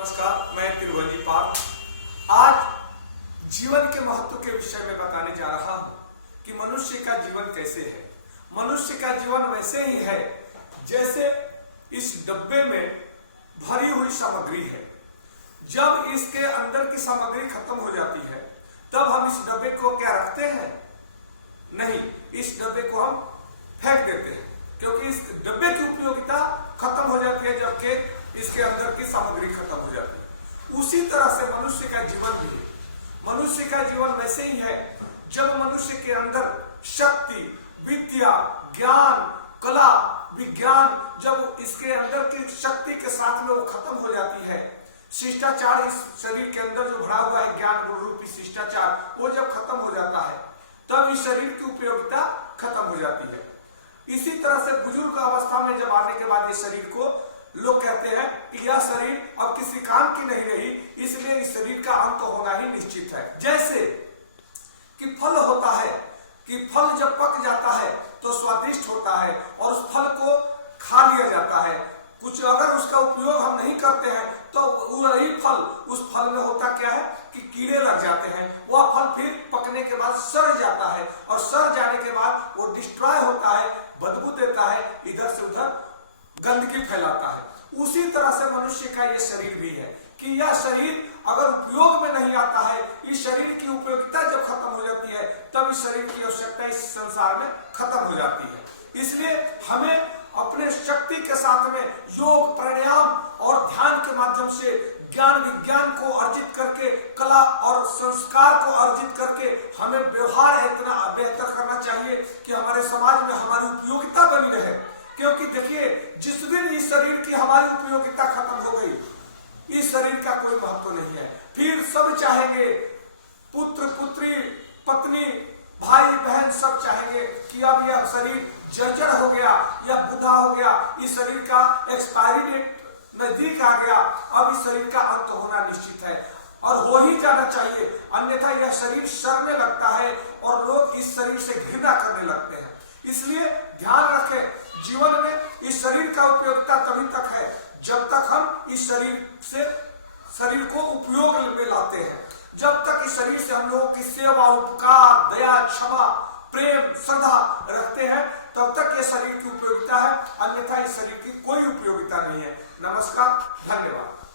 नमस्कार, मैं त्रिभुवन पाल आज जीवन के महत्व के विषय में बताने जा रहा हूं कि मनुष्य का जीवन कैसे है। मनुष्य का जीवन वैसे ही है जैसे इस डब्बे में भरी हुई सामग्री है। जब इसके अंदर की सामग्री खत्म हो जाती है तब हम इस डब्बे को क्या रखते हैं? नहीं, इस डब्बे को हम फेंक देते हैं क्योंकि इस डब्बे की उपयोगिता खत्म हो जाती है जबकि इसके अंदर की सामग्री खत्म हो जाती है। उसी तरह से मनुष्य का जीवन भी है। मनुष्य का जीवन वैसे ही है जब मनुष्य के अंदर शक्ति, विद्या, ज्ञान, कला, विज्ञान, जब इसके अंदर की शक्ति के साथ में वो खत्म हो जाती है, शिष्टाचार इस शरीर के अंदर जो भरा हुआ है ज्ञान गुण रूपी शिष्टाचार, वो जब खत्म हो जाता है तब इस शरीर की उपयोगिता खत्म हो जाती है। इसी तरह से बुजुर्ग अवस्था में जब आने के बाद ये शरीर को लोग कहते हैं कि यह शरीर अब किसी काम की नहीं रही, इसलिए इस शरीर का अंत होना ही निश्चित है। जैसे कि फल होता है कि फल जब पक जाता है तो स्वादिष्ट होता है और उस फल को खा लिया जाता है। कुछ अगर उसका उपयोग हम नहीं करते हैं तो वही फल, उस फल में होता क्या है कि कीड़े लग जाते हैं। वह फल फिर पकने के बाद सड़ जाता है और सड़ जाने के बाद वो डिस्ट्रॉय होता है, बदबू देता है, इधर से उधर गंदगी फैलाता है। उसी तरह से मनुष्य का ये शरीर भी है कि यह शरीर अगर उपयोग में नहीं आता है, इस शरीर की उपयोगिता जब खत्म हो जाती है तब इस शरीर की आवश्यकता इस संसार में खत्म हो जाती है। इसलिए हमें अपने शक्ति के साथ में योग, प्राणायाम और ध्यान के माध्यम से ज्ञान विज्ञान को अर्जित करके, कला और संस्कार को अर्जित करके हमें व्यवहार इतना बेहतर करना चाहिए कि हमारे समाज में हमारी उपयोगिता बनी रहे। क्योंकि देखिए, जिस दिन इस शरीर की हमारी उपयोगिता खत्म हो गई, इस शरीर का कोई महत्व नहीं है। फिर सब चाहेंगे, पुत्र पुत्री, पत्नी, भाई बहन सब चाहेंगे कि अब यह शरीर जर्जर हो गया या बुढ़ा हो गया, इस शरीर का एक्सपायरी डेट नजदीक आ गया, अब इस शरीर का अंत होना निश्चित है और हो ही जाना चाहिए, अन्यथा यह शरीर सड़ने लगता है और लोग इस शरीर से घृणा करने लगते हैं। इसलिए ध्यान रखें, जीवन में इस शरीर का उपयोगिता तभी तक है जब तक हम इस शरीर को उपयोग में लाते हैं। जब तक इस शरीर से हम लोगों की सेवा, उपकार, दया, क्षमा, प्रेम, श्रद्धा रखते हैं तब तक ये शरीर की उपयोगिता है, अन्यथा इस शरीर की कोई उपयोगिता नहीं है। नमस्कार, धन्यवाद।